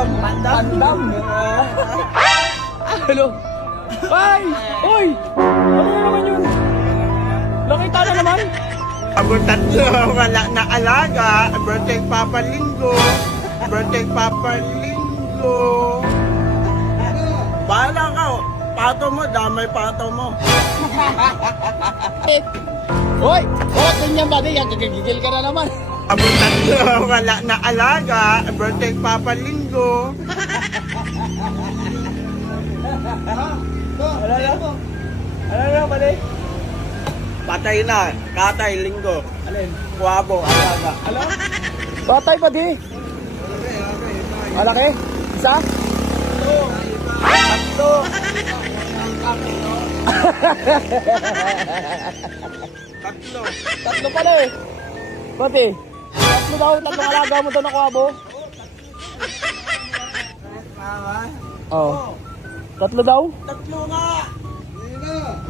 Pandam. Hello. Ay! Hoy! Ano na naman yun? Nakita na naman? Abot tatlo, wala na alaga. Birthday Papa Linggo. Birthday Papa Linggo. Bahala ka. Pato mo, damay pato mo. Hoy! Oh, ganyan ba? Gagigil ka na naman. Abot tatlo, wala na alaga. Birthday Papa Linggo. Ano na, mali? Patay na. Katay, Linggo. Alin? Kuwabo, alaga. Ano? Batay pa di. Malaki? Isa? Tatlo. Tatlo. Tatlo pala eh. Pati. Tatlo daw. Tatlong alaga mo daw na kuwabo. Oo. Tatlo daw? Tatlo nga.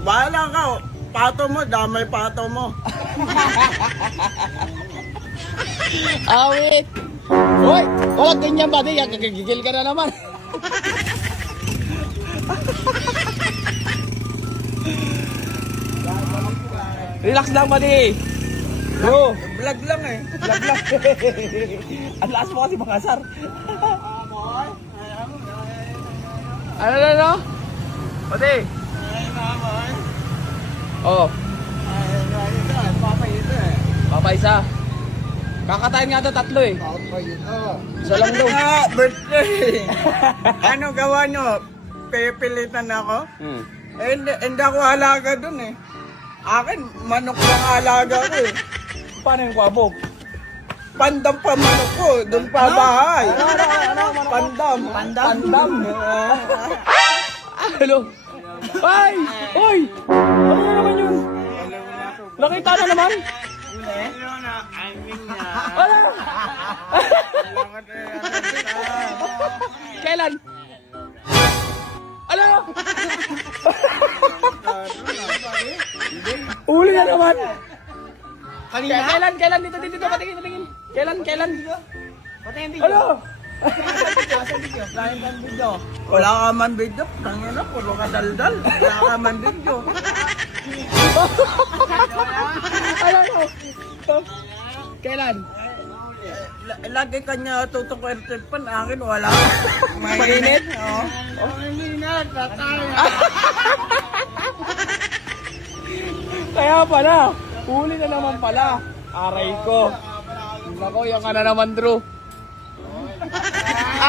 Bahala ka. Pato mo, damay pato mo. Awit. Hoy! Wala ganyan ba? Gagigil ka na naman. Relax lang, buddy. Bro. Vlog lang eh. Vlog lang. Ang lakas mo kasi mga asar. Ano na, no? Buddy. Oo. Papa isa. Kakatayin nga ito tatlo eh. Isa lang daw. Birthday. Ano gawa nyo? Pipilitan ako? Eh, hindi ako halaga dun eh. Akin, manok lang halaga ko eh. Paano yung kwabo? Pandam pa manok ko, dun pa bahay. Pandam. Pandam. Hello. Ay! Hoy! Ano na naman yun? Nakita na naman? Wala! Kailan? Ano? Uli na naman. Kailan? Dito, patingin. Kailan? Ano? Wala ka man video. Tangin na, puro ka daldal. Wala ka man video. Ano? Kailan? Lagi kanya tutok airtip akin wala. Mainit? Oo. Mainit, patay. Kaya pala, huli na naman pala. Aray ko. Nako, yung ka na naman, Drew.